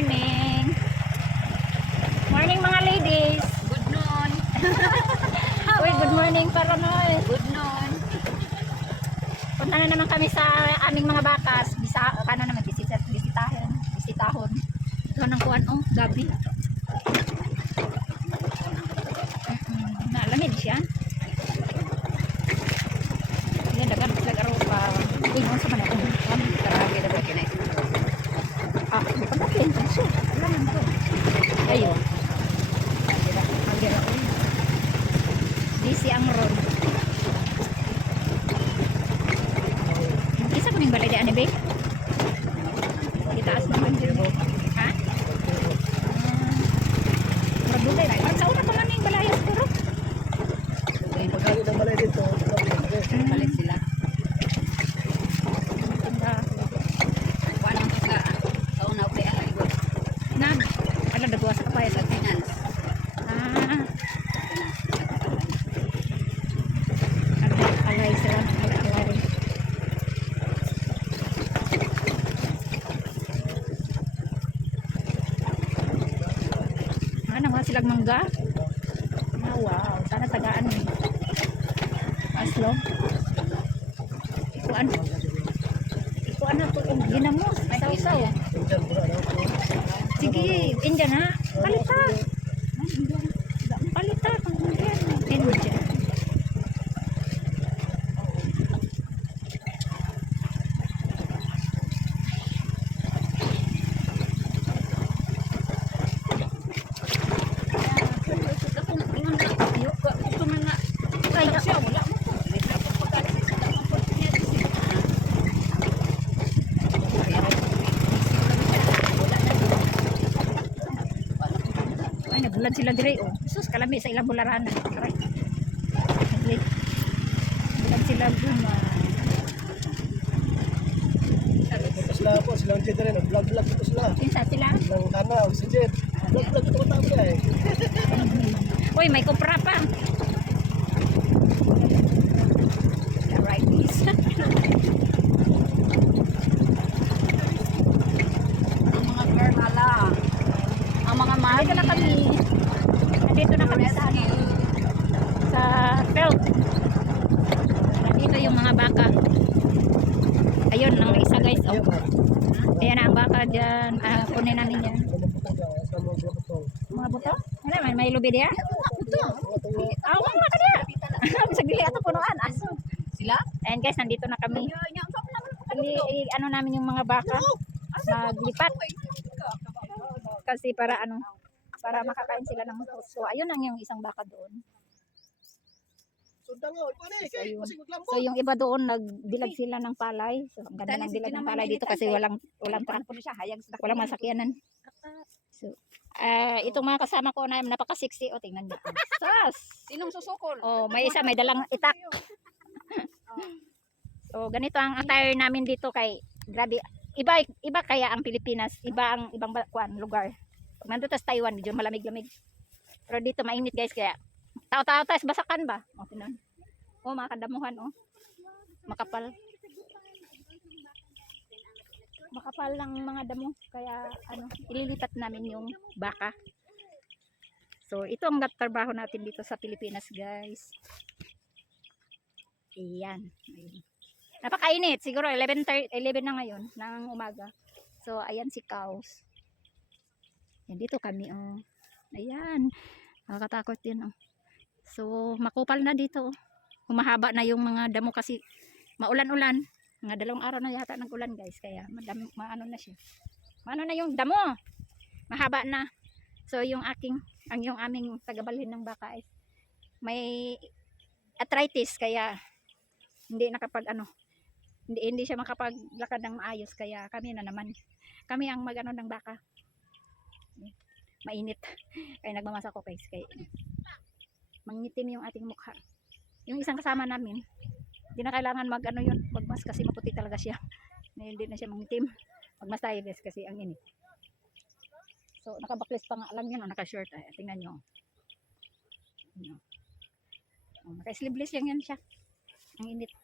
morning. Morning mga ladies. Good noon. Uy, good morning para noy. Good noon. Punta na naman kami sa aming mga bakas. Paano naman bisitahon. Ito nang kuwan gabi. Nalamig siya. Yan dagan sa garupa. Uy, mo sa man ako. Karagi na ba kinay? Pagkakin so. Alam ko. Ayo. Busy ang road. Isa ko ning balay di ani be. Itaas naman dito. Ha? Mabulay ra. Sa una pa man ning balay siguro. Ay, pagkali ng balay dito. Palit sila. Wanang sa kauna pa ang ibo. Nag. Ala dagwa sa kapayas at Finance. Alay sila alay. Nga silang mangga. Wow, sana tagaan mo. Aslo. Ikuan na po kung ginamos. Saw-saw. Sige, Indian ha. Palita. Palita. Indian. Ay, nagbulan sila dire sus kalami sa ilang bularanan. Aray. Nagbulan sila dun. Silang jet rin. Vlog-vlog ito sila. Sinsa sila? Silang tanaw, si jet. Vlog-vlog ito matama niya eh. Uy, may kupra pa. Alright, please. Ang mga girl ala. Ang mga mami. Nandito na kami. Nandito na kami sa felt. Nandito yung mga baka. Ayun, ang isa guys. Oh. Ayan na ang baka dyan. Kunin namin yan. Mga buto? Ano, may lubi diya? Ito. Awang na ka diya. Sagli ato punuan. Aso. Sila? Ayan guys, nandito na kami. Ano namin yung mga baka. Maglipat. Kasi para makakain sila ng so ayun lang yung isang baka doon. So yung iba doon nagdilag sila ng palay. So ang ganda ng dilag ng palay dito kasi walang masakyanan. So itong mga kasama ko na napaka-sexy tingnan niyo. Sas. Sinong susukol? May isa may dalang itak. So ganito ang attire namin dito kay grabe iba kaya ang Pilipinas, iba ang ibang lugar. Pag nandito sa Taiwan, medyo malamig-lamig. Pero dito mainit guys, kaya tao-tao tayo basakan ba? Tinan. Mga kadamuhan Makapal. Makapal lang mga damo, kaya ililipat namin yung baka. So ito ang trabaho natin dito sa Pilipinas, guys. Iyan. Napakainit, siguro 11 na ngayon ng umaga. So ayan si Kaus. Yan dito kami ayan. Nakakatakot din So makupal na dito. Humahaba na yung mga damo kasi maulan-ulan. Mga 2 araw na yata ng ulan guys, kaya maano na siya. Maano na yung damo. Mahaba na. So yung aming tagabalhin ng baka is may arthritis kaya hindi hindi siya makapaglakad ng maayos, kaya kami na naman. Kami ang magano ng baka. Mainit. Kaya nagmamasa ko guys, kaya mangitim yung ating mukha. Yung isang kasama namin, hindi na kailangan magmas kasi maputi talaga siya. Hindi na siya mangitim. Magmas tayo guys kasi ang init. So nakabaklis pa nga lang yan, naka-short. Tingnan nyo. Naka-sleeveless lang yan siya. Ang init.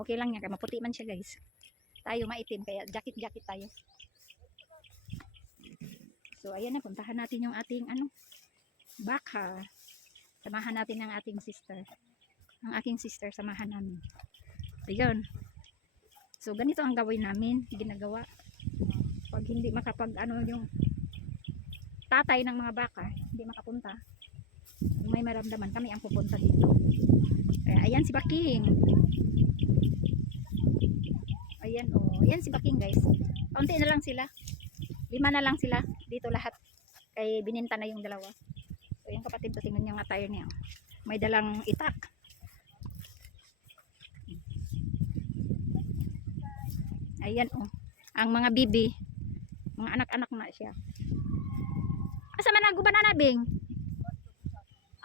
Okay lang yan, kaya maputi man siya guys. Tayo maitim, kaya jacket tayo. So, ayan na, puntahan natin yung ating baka. Samahan natin ang ating sister. Ang aking sister, samahan namin. Ayun. So, ganito ang gawin namin, ginagawa. Pag hindi makapag, yung tatay ng mga baka, hindi makapunta. Kung may maramdaman, kami ang pupunta dito. Ayan si Baking. Ayan, oh. Ayan si Baking, guys. Kaunti na lang sila. 5 na lang sila. Dito lahat. Kay bininta na yung dalawa. So, yung kapatid ko, tingnan niya nga tayo niya. May dalang itak. Ayan, oh. Ang mga bibi. Mga anak-anak na siya. Asa man ang guban na nabing?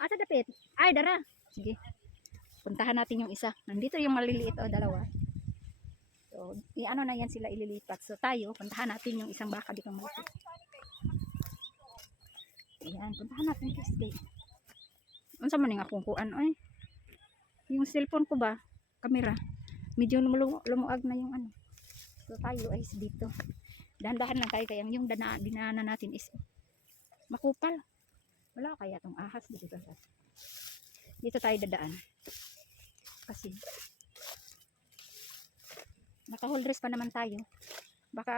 Asa dapit? Ay, dara. Sige. Puntahan natin yung isa. Nandito yung maliliit, oh, dalawa. So, na yan sila ililipat. So, tayo, puntahan natin yung isang baka dito maliliit. Ayan, puntahan natin yung gate. Unsa man nga kung kuan, ay. Yung cellphone ko ba, camera, medyo lumuag na yung So, tayo ay dito. Dahan-dahan lang tayo kaya yung dinaanan natin is makupal. Wala kaya tong ahas dito. Dito tayo dadaan. Kasi naka-hold dress pa naman tayo. Baka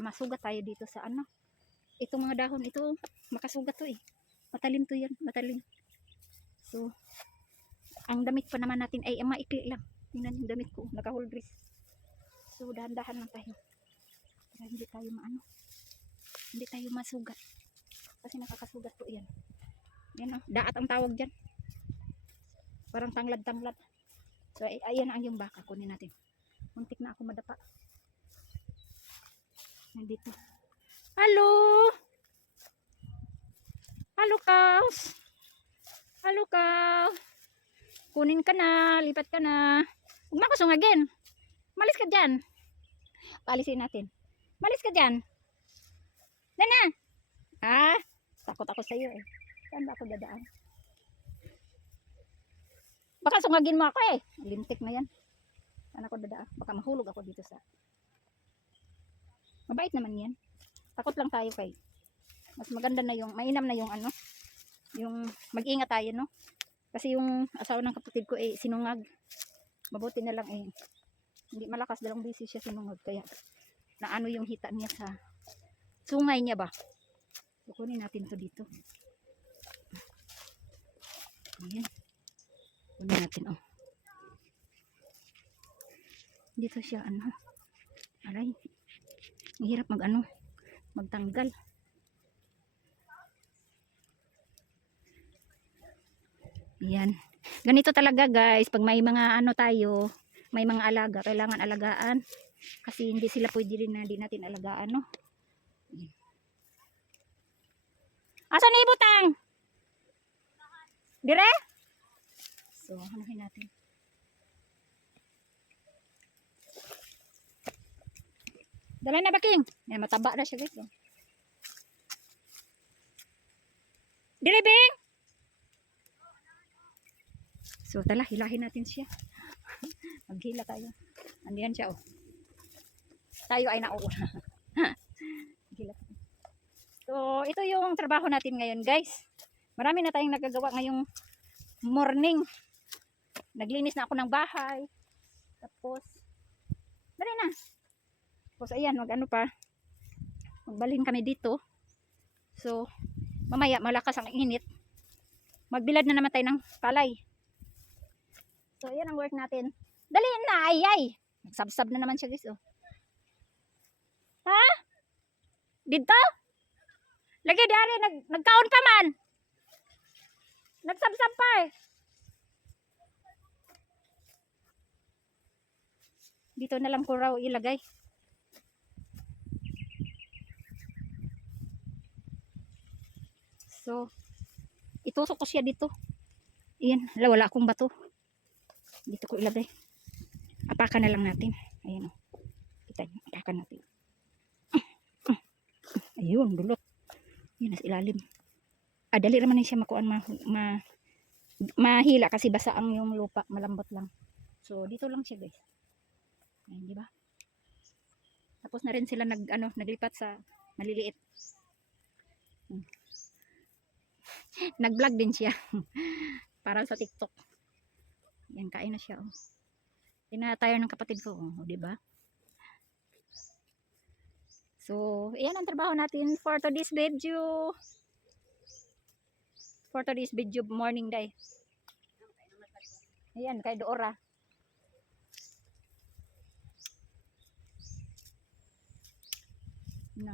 masugat tayo dito sa itong mga dahon ito, makasugat to eh. Matalim to yan, matalim. So, ang damit pa naman natin ay maikli lang. Tingnan yung damit ko, naka-hold dress. So, dahan-dahan lang tayo. Para hindi tayo hindi tayo masugat. Kasi nakakasugat po yan. Yan, daat ang tawag dyan. Parang tanglad-tanglad. So, ayan ang yung baka. Kunin natin. Muntik na ako madapa. Nandito. Hello! Hello, cows! Hello, cow! Kunin ka na. Lipat ka na. Huwag makasungagin. Malis ka dyan. Paalisin natin. Malis ka dyan. Nana! Takot ako sa'yo eh. Saan ba ako dadaan? Baka sungagin mo ako eh. Lintik na yan. Saan ako dadaan? Baka mahulog ako dito sa... Mabait naman yan. Takot lang tayo kay. Mas maganda na yung, mainam na yung yung mag-ingat tayo, no? Kasi yung asawa ng kapatid ko eh sinungag. Mabuti na lang eh. Hindi malakas, 2 beses siya sinungag. Kaya naano yung hita niya sa sungay niya ba. Kukunin natin to dito. Ayan. Kunin natin, oh. Dito siya, aray. Mahirap magtanggal. Ayan. Ganito talaga, guys. Pag may mga tayo, may mga alaga, kailangan alagaan. Kasi hindi sila pwede rin na di natin alagaan, no? Asan ni Butang? Dire? So, hanahin natin. Dala na, Baking. Yan, mataba na siya, guys. Dire, Bing! So, tala, hilahin natin siya. Maghila tayo. Andiyan siya, oh. Tayo ay nauuna. Hila tayo. So, ito yung trabaho natin ngayon, guys. Marami na tayong nagagawa ngayong morning. Naglinis na ako ng bahay. Tapos, dali na. Tapos, ayan, magbalhin kami dito. So, mamaya, malakas ang init. Magbilad na naman tayo ng palay. So, ayan ang work natin. Dali na, ay. Nagsabsab na naman siya, guys, oh. Ha? Dito? Lagi dari, nagkaon pa man. Nagsabsab pa eh. Dito na lang ko raw ilagay. So, itusok ko siya dito. Ayan, wala akong bato. Dito ko ilagay. Apakan na lang natin. Ayan o. Kita nyo, apakan natin. Ayun, dulot. Yan, nasa ilalim. Dali naman siya makuan mahila kasi basa ang yung lupa, malambot lang. So, dito lang siya, guys. Ayan, di ba? Tapos na rin sila naglipat sa maliliit. Nag-vlog din siya. Para sa TikTok. Yan, kain na siya. Oh. Tinatayo ng kapatid ko. Oh, di ba? So, yan ang trabaho natin for today's video. For today's video morning day. Ayan, kay Dora. Na.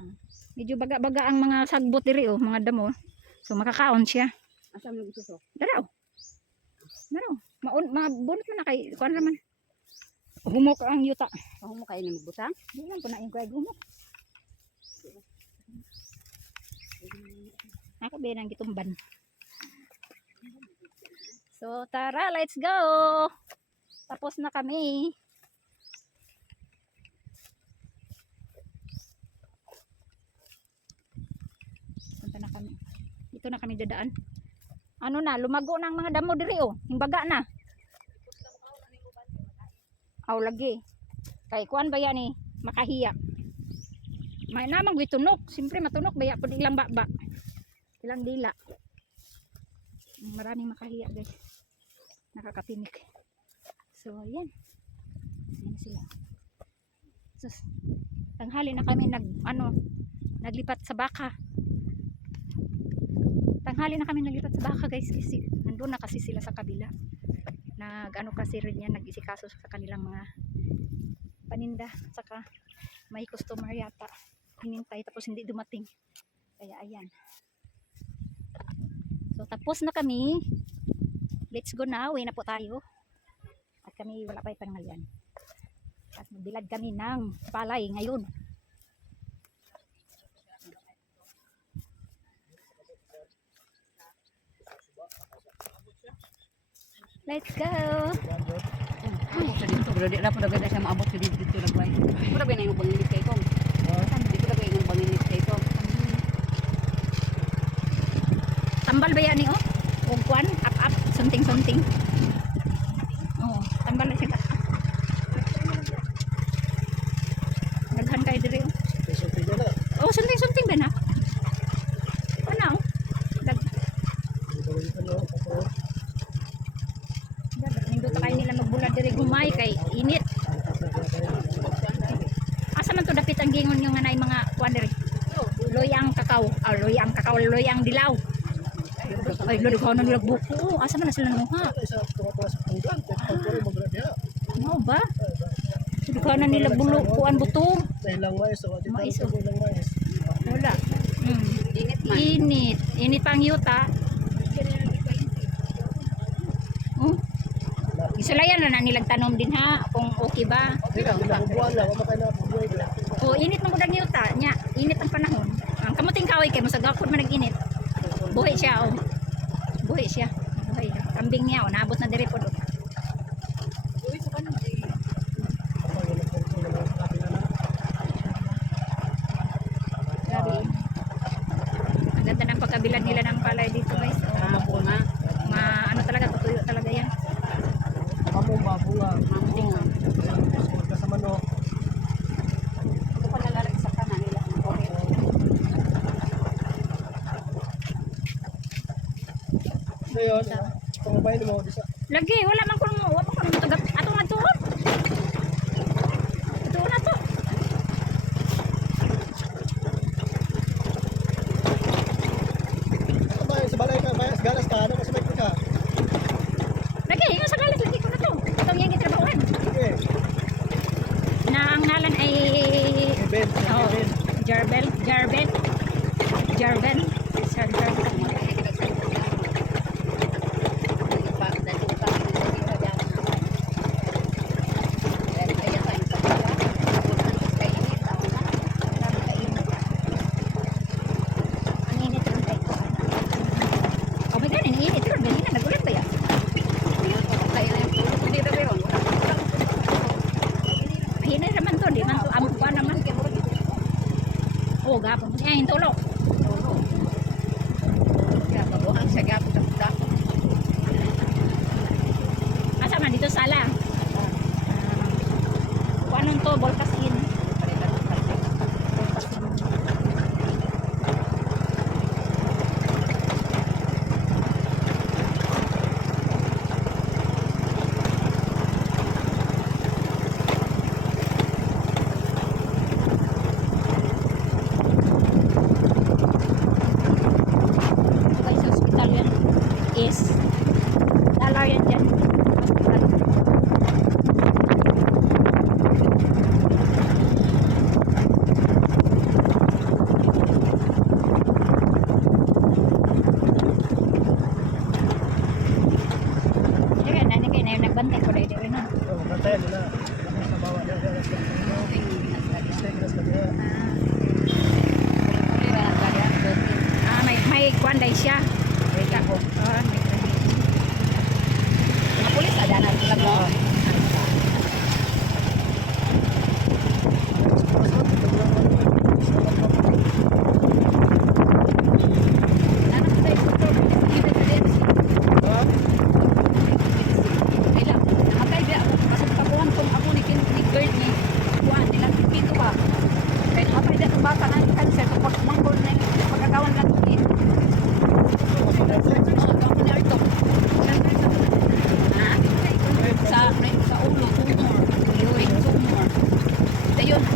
Medyo baga-baga ang mga sagbot diri oh, mga damo. So makakaon siya. Asa mo gusto? Daraw. Daraw. Mabunot mo na kay kuan naman. Humok ang yuta. Ako mo kayo ni magbutang? Di lang po na yung humok. Ako ba nang gitumban. So tara, let's go. Tapos na kami. Punta na kami. Dito na kami dadaan. Ano na, lumago na ang mga damo diri oh. Himbaga na. Aw lagi. Kay kuan ba yan eh, makahiya. May namang gitunok, siyempre matunok baya pud ilang baba. Ilang dila. Maraming makahiya guys. Nakakatinik. So ayan. Ayan sila. Sus. Tanghali na kami naglipat sa baka. Tanghali na kami naglipat sa baka guys kasi nandun na kasi sila sa kabila. Kasi rin yan, nag-isikaso sa kanilang mga paninda. Saka may customer yata. Hinintay tapos hindi dumating. Kaya ayan. So tapos na kami. Let's go na. Uwi na po tayo. At kami wala pa yung panangalian. At magbilad kami ng palay ngayon. Let's go. Sa dito, pero di na po na siya maabot sa dito lagway. Pura ba na yung banginit kay ko? Dito na ba yung banginit kay ko? Tambal ba yan ni oh? Ugkuan, up, sunting. Oh, tambal na siya. Daghan kay diri oh. Sulti na na. Oh, sunting ba na? Ano? Nindot kay nila magbulad diri gumay kay init. Asa man to dapit ang gingon yung anay mga kuan diri? Loyang kakao, loyang dilaw. Ay, lalo ko na nila buko. Asa man na sila nanguha? Isa tuwa-tuwa sa punggan. Pagpapuri mo ba niya? Ano ba? Lalo ko na nila bulok kuan butong. Sa ilang mais. So, dito Mais, sa ilang mais. Wala. Init man. Init pang yuta. Oh. Isulayan na nilang tanom din ha kung okay ba. Hindi lang, nakubuhan lang. Wala kayo nakubuhay ko. O init man gud ang yuta nya, init ang panahon. Ang kamuting kahoy kay masagakod man nag-init. Buhi siya oh. Buhi siya. Buhi. Kambing niya oh, naabot na diri pod. Grabe. Ang ganda ng pagkabilad nila ng palay dito guys. Ako na. Ano talaga, tutuyo talaga yan. Among babunga. Suot ka sa manok. Ito pa nalarag sa kanan nila. Okay. So yun, pangabayin mo. Lagi, wala man kuno tugat. Ato nga tuon. Ito na to. Sa balay ka, galas ka, ano kasi may ka? Lagi, yung sa galit lagi ko na to. Itong yung gitrabahuan. Sige. Na ang ngalan ay Ben. Jarvel. Sir Jarvel. Ang init rin kay ko. Oh my God, ang init rin. Ganyan na, nagulat ba yan? Mahina naman to, di man to ampa naman. Oh, gapon. Yan, tulog. Asa man dito sala. Kung anong to, bolkasin.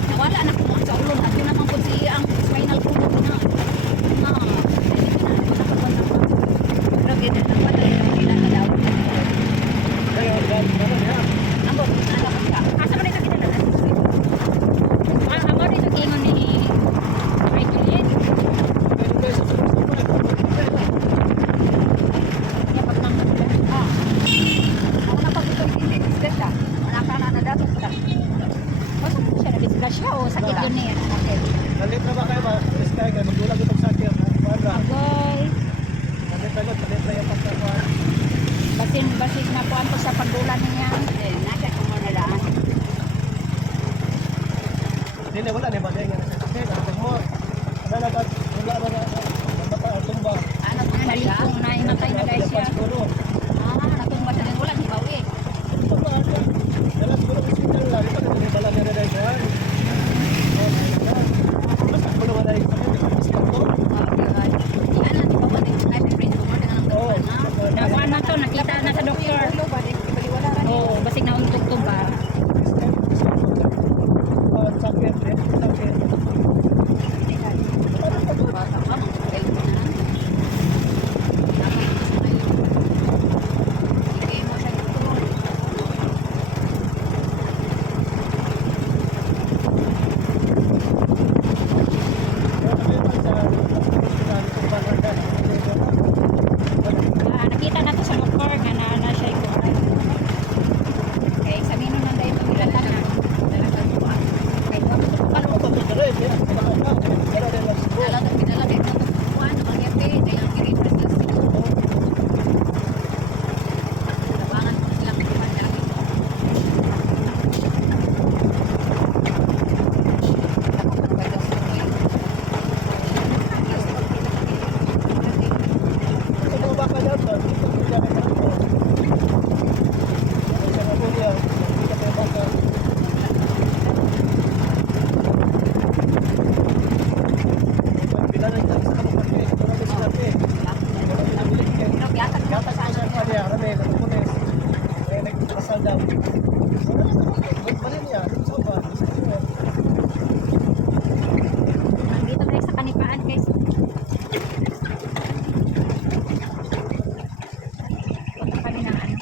Nawala na kung sa ulong. At yun naman po ang spinal cord ko na. Grabe na lang pala yung pinakadaw. Ayun, guys, ano niya? Ambot, nalakot ka. Asa man ito kinala? Amo dito kingon ni Ay Juliet. Pero guys, sa Ya pag nang Ah. Ako na pag ito hindi disgrasya. Wala ka na nadatot ka. basta mo siya nabisga siya o sakit Wala. yun niya. Okay. Nalit na ba kayo ba? Sky, kayo magdulag itong sakit. Para, Agay. nalit na yung pagkakuan. Basin na po anto sa pagdulan niya. Eh, nasa kung mo nalaan. Hindi na, wala na ba? Kaya nga, sakit, ang mo. Wala na ba? Wala na ba? Wala na tumba. Ano pa na Balik siya? kong naimatay na guys siya. Siguro. Natumba siya ng ulan. Hibawi. Wala siguro ang hospital lang. Ito na yung bala niya na dahil saan. Basta ko naman dahil sakit. Hospital to. Ano, di ba ba din na friend mo na ng Oo. doktor na? Nakuha na to, nakita na sa doktor. Oo, basig na untog to ba? Sakit. Sakit. Bata ka, mga kapel mo na. Ibigay mo siya dito. Nakita na to sa motor nga na siya yung kaya examino na dahil itong ilan na. Kaya wala ko Ano ba ito rin? Wala rin lang siguro. Dala to pinala dito. Kuan ang yape, dayang kiripas na sa dito. Labangan ko sila ng pandami. Ito mga baka dyan ba? Ito mga baka dyan ba? Ito mga baka dyan. Ito mga baka. Bilaran dyan sa mga baka. Ito na may sinabi. Yatag mo pa sa Sa kanya, rame, nagpupulis. Kaya nagpasal daw. Wala na naman. Balik niya. Ito sa ba? Nandito tayo sa kanipaan guys. Punta kami ng ano.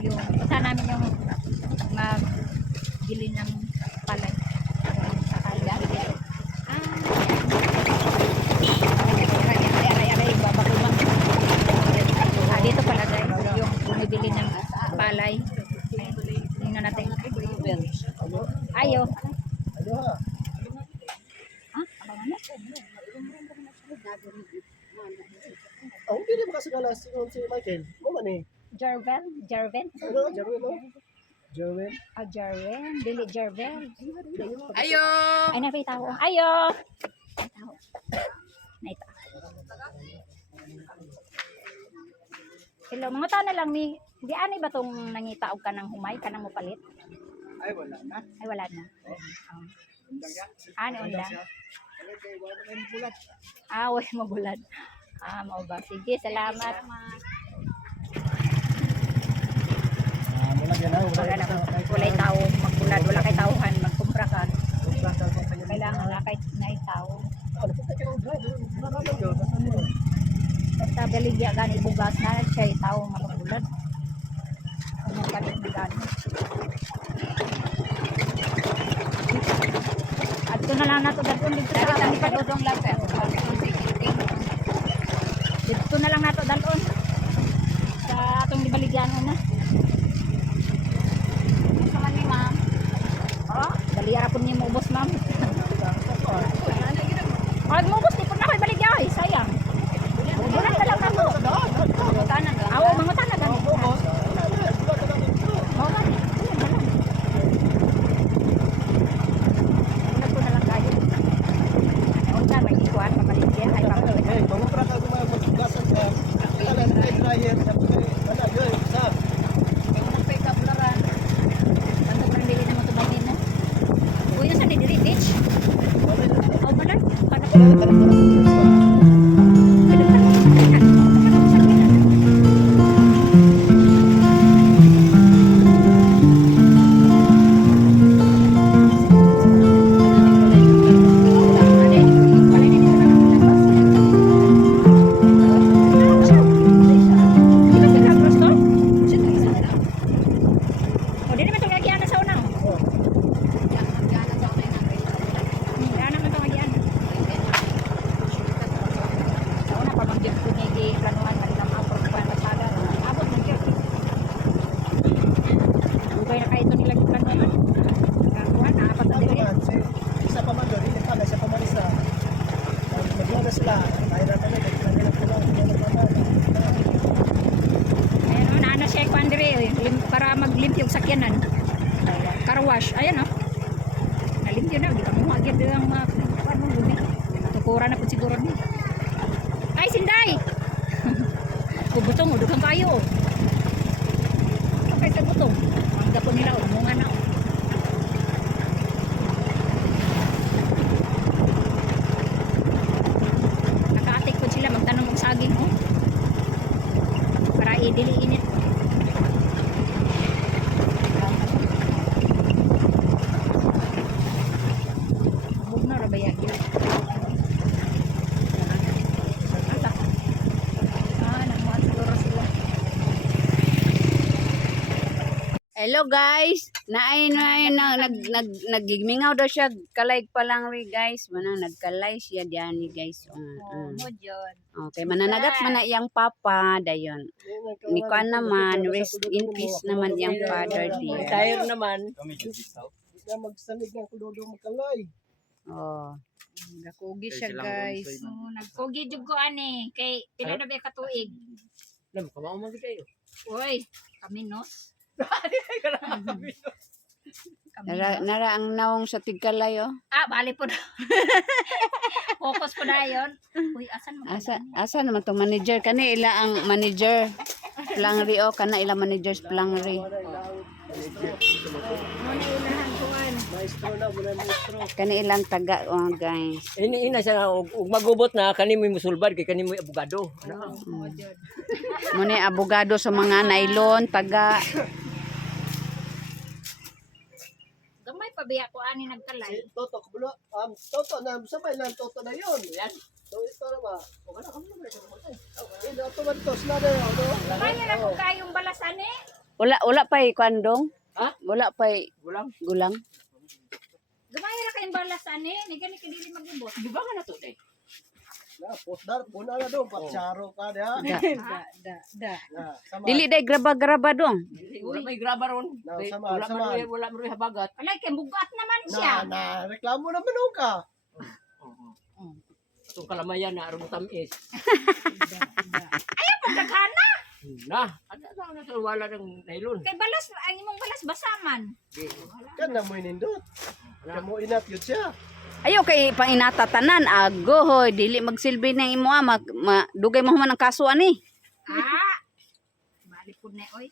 Yung, punta namin yung magbili ng palay. Sa kalya. Dito pala guys. Yung bumibili ng palay. Tingnan natin. Ayo. Ano ha? Ha? Abangan na. Oh, hindi naman kasi galas si Michael. Mo man eh. Jervel? Jerven? Ano? Jerwin, no? Jerwin. Ah, Jerven. Dili Jervel. Ayo! Ay, nakita ko. Ayo! Naita. Hello, mga tao na lang ni. Di ani ba tong nangita og kanang humay kanang mopalit? Ay, wala na. Ay wala na. Ani undang. Ah, way mabulad. Ah, mao ba? Sige, salamat. Wala yan na. Wala na. Wala tao magbulad, wala kay tawhan, magkumpra ka. Kailangan na kay nay tao. Basta baligya gani bugas na siya tao magbulad. Ano ka rin gani. At ito na lang nato dadon dito sa Dari amin tani padodong lang sir. dito na lang nato dalon sa atong gibaligyanan na. Sa man ni ma'am. Oh, dali ara pud niyo maubos ma'am. Pag maubos di pud na koy baligya ay sayang. Bulan na lang nato. Tanan ga. Awo mga tanag gani. Mao ba? Bulan na lang. Bulan ko na lang kayo. Unsa may ikuan pa baligya ay pa. Eh, pangupra ka kung magagasan ka. Wala na kay dryer. Wala yun. Sa. Magpay ka blaran. Ano pa nabili na mo to bagay na? Uy, sa ni diri ditch. Oh, manan. Kana naman doon, hindi pa na siya pumalis na. Maglaw na sila, tayo na kami, kanila ko lang, Ayan o, naano siya kung Andre, para maglimpyo yung sakyanan. Car wash, ayan o. Nalimpyo na, di ka mo agad ang mga lumi. Tukura na po siguro niya. Ay, Sinday! Kubutong, udugang kayo. Okay sa butong. Ang gapo nila, umunga na. Nakaatik po sila, magtanong ng saging o. Para idiliinit. Huwag na rabaya. Namuha siguro sila. Hello guys, nagigmingaw daw siya, kalay pa lang ri guys, manang nagkalay siya diyan ni guys. Mo dyan. Okay, mananagat man na iyang papa dayon. Ni Kwan naman, rest in peace naman iyang father di. Tayo naman. Hindi na magsanig ng kudodo magkalay. Oh, Nakugi siya guys. Nagpogi jud ko ani kay pila na ba katuig. Lam, kamao man kayo. Oy, kaminos. nara ang naong sa tigkalay oh. Bali po na. Focus po na yun. Uy, asan mo? Asa naman tong manager kani ila ang manager. Plangri oh, kana ila managers plangri. Muna ilahan kuan. Maestro na, muna maestro. Kani ilang taga oh guys. Ina siya ug magubot na kanimo musulbad kay kanimo abogado. Muna abogado sa mga nylon taga. Gamay pa biya ko ani nagkalay. Si Toto, kubulo. Toto na, sabay lang Toto na yun. Yan. So, ito na ba? O, wala kami naman. Hindi, automatos na na yun. Kaya na po kayong balas ani. Wala pa kwandong. Ha? Wala pa Gulang. gulang. Gamay ra kayong balas ani. Ni gani kadili magubot. Di ba na to tay? Na, postdar, puna na doon. Patsaro ka na. Da. Na, sama. Dili day graba-graba dong. Wala may graba ron. No, Kay sama, sama. wala mo habagat. Alay kay bugat naman siya. Na, reklamo naman nung ka. Itong kalamayan na aron tamis. Pagkana. Na, ano na to wala ng nylon. Kay balas ang imong balas basaman. Kan na mo inindot. Kamu inat yun siya. Ayo kay panginatatanan ago hoy dili magsilbi nang imo dugay mo man ang kaso ani. Bali po na oy.